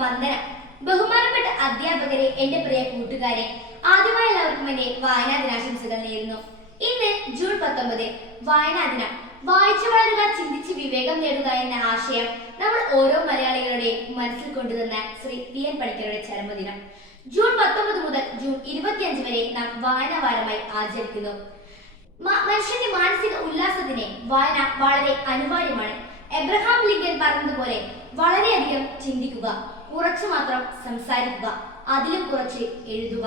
വന്ദനം. ബഹുമാനപ്പെട്ട അധ്യാപകരെ, എന്റെ പ്രിയ കൂട്ടുകാരെ, ആദ്യമായി എല്ലാവർക്കും എന്റെ വായനാ ദിനാശംസകൾ നേരുന്നു. ഇന്ന് ജൂൺ 19 വായനാ ദിനം. വായിച്ചു വളരുക, ചിന്തിച്ച് വിവേകം നേടുക എന്ന ആശയം നമ്മൾ ഓരോ മലയാളികളുടെയും മനസ്സിൽ കൊണ്ടുവന്ന ശ്രീ പി.എൻ. പണിക്കരുടെ ചരമദിനം. ജൂൺ 19 മുതൽ ജൂൺ 25 വരെ നാം വായനാ വാരമായി ആചരിക്കുന്നു. മനുഷ്യന്റെ മാനസിക ഉല്ലാസത്തിന് വായന വളരെ അനിവാര്യമാണ്. എബ്രഹാം ലിങ്കൻ പറഞ്ഞതുപോലെ വളരെയധികം ചിന്തിക്കുക, കുറച്ചു മാത്രം സംസാരിക്കുക, അതിലും കുറച്ച് എഴുതുക.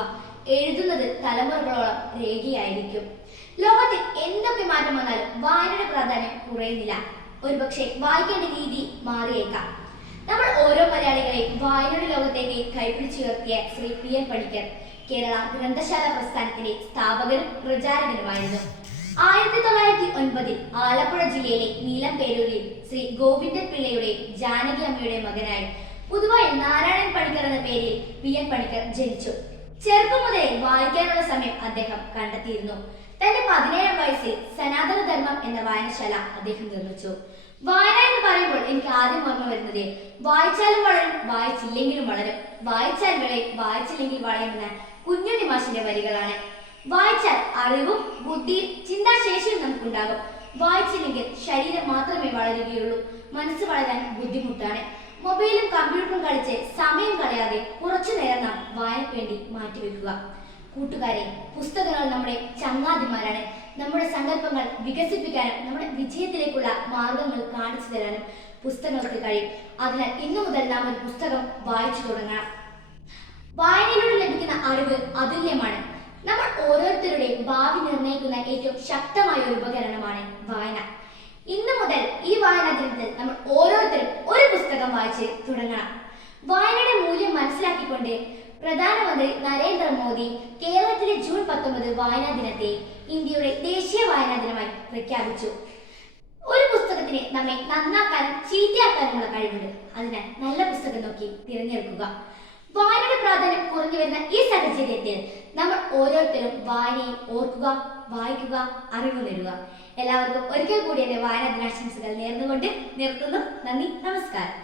എഴുതുന്നത് തലമുറകളോളം രേഖയായിരിക്കും. ലോകത്തിൽ എന്തൊക്കെ മാറ്റം വന്നാലും വായനയുടെ പ്രാധാന്യം കുറയുന്നില്ല. ഒരുപക്ഷെ വായിക്കേണ്ട രീതി മാറിയേക്കാം. നമ്മൾ ഓരോ മലയാളികളെയും വായനയുടെ ലോകത്തേക്ക് കൈപിടിച്ചുയർത്തിയ ശ്രീ പി.എൻ. പണിക്കർ കേരള ഗ്രന്ഥശാല പ്രസ്ഥാനത്തിന്റെ സ്ഥാപകനും പ്രചാരകനുമായിരുന്നു. 1909 ആലപ്പുഴ ജില്ലയിലെ നീലംപേരൂരിൽ ശ്രീ ഗോവിന്ദൻ പിള്ളയുടെ ജാനകി അമ്മയുടെ മകനായി പുതുവായി നാരായണൻ പണിക്കർ എന്ന പേരിൽ പി.എൻ. പണിക്കർ ജനിച്ചു. ചെറുപ്പം മുതലേ വായിക്കാനുള്ള സമയം അദ്ദേഹം കണ്ടെത്തിയിരുന്നു. തന്റെ 17ാം വയസ്സിൽ സനാതന ധർമ്മം എന്ന വായനശാല അദ്ദേഹം നിർമ്മിച്ചു. വായന എന്ന് പറയുമ്പോൾ എനിക്ക് ആദ്യം ഓർമ്മ വരുന്നത് വായിച്ചാലും വളരും, വായിച്ചില്ലെങ്കിലും വളരും, വായിച്ചാൽ വിളയും, വായിച്ചില്ലെങ്കിൽ വളയും എന്ന കുഞ്ഞുണ്ണി മാഷിന്റെ വരികളാണ്. വായിച്ചാൽ അറിവും ബുദ്ധിയും ചിന്താശേഷിയും നമുക്കുണ്ടാകും. വായിച്ചില്ലെങ്കിൽ ശരീരം മാത്രമേ വളരുകയുള്ളൂ. മനസ്സ് വളരാൻ ബുദ്ധിമുട്ടാണ്. മൊബൈലും കമ്പ്യൂട്ടറും കളിച്ച് സമയം കളയാതെ കുറച്ചു നേരം നാം വായനയ്ക്ക് വേണ്ടി മാറ്റിവെക്കുക. കൂട്ടുകാരെ, പുസ്തകങ്ങൾ നമ്മുടെ ചങ്ങാതിമാരാണ്. നമ്മുടെ സങ്കല്പങ്ങൾ വികസിപ്പിക്കാനും നമ്മുടെ വിജയത്തിലേക്കുള്ള മാർഗങ്ങൾ കാണിച്ചു തരാനും പുസ്തകങ്ങൾക്ക് കഴിയും. അതിനാൽ ഇന്നു മുതൽ നാം ഒരു പുസ്തകം വായിച്ചു തുടങ്ങണം. വായനയിലൂടെ ലഭിക്കുന്ന അറിവ് അതുല്യമാണ്. നമ്മൾ ഓരോരുത്തരുടെയും ഭാവി നിർണ്ണയിക്കുന്ന ഏറ്റവും ശക്തമായ ഒരു ഉപകരണമാണ് വായന. ഇന്നു മുതൽ ഈ വായനാ ദിനത്തിൽ നമ്മൾ ഓരോരുത്തരും ഒരു പുസ്തകം വായിച്ച് തുടങ്ങണം. വായനയുടെ മൂല്യം മനസ്സിലാക്കിക്കൊണ്ട് പ്രധാനമന്ത്രി നരേന്ദ്രമോദി കേരളത്തിലെ ജൂൺ 19 വായനാ ദിനത്തെ ഇന്ത്യയുടെ ദേശീയ വായനാ ദിനമായി പ്രഖ്യാപിച്ചു. ഒരു പുസ്തകത്തിന് നമ്മെ നന്നാക്കാനും ചീത്തയാക്കാനുമുള്ള കഴിവുണ്ട്. അതിനാൽ നല്ല പുസ്തകം നോക്കി തിരഞ്ഞെടുക്കുക. വായനയുടെ പ്രാധാന്യം കുറഞ്ഞു വരുന്ന ഈ സാഹചര്യത്തിൽ നമ്മൾ ഓരോരുത്തരും വായനയെ ഓർക്കുക, വായിക്കുക, അറിവ് നേടുക. എല്ലാവർക്കും ഒരിക്കൽ കൂടി എന്റെ വായനാ ദിനാശംസകൾ നേർന്നുകൊണ്ട് നിർത്തുന്നു. നന്ദി, നമസ്കാരം.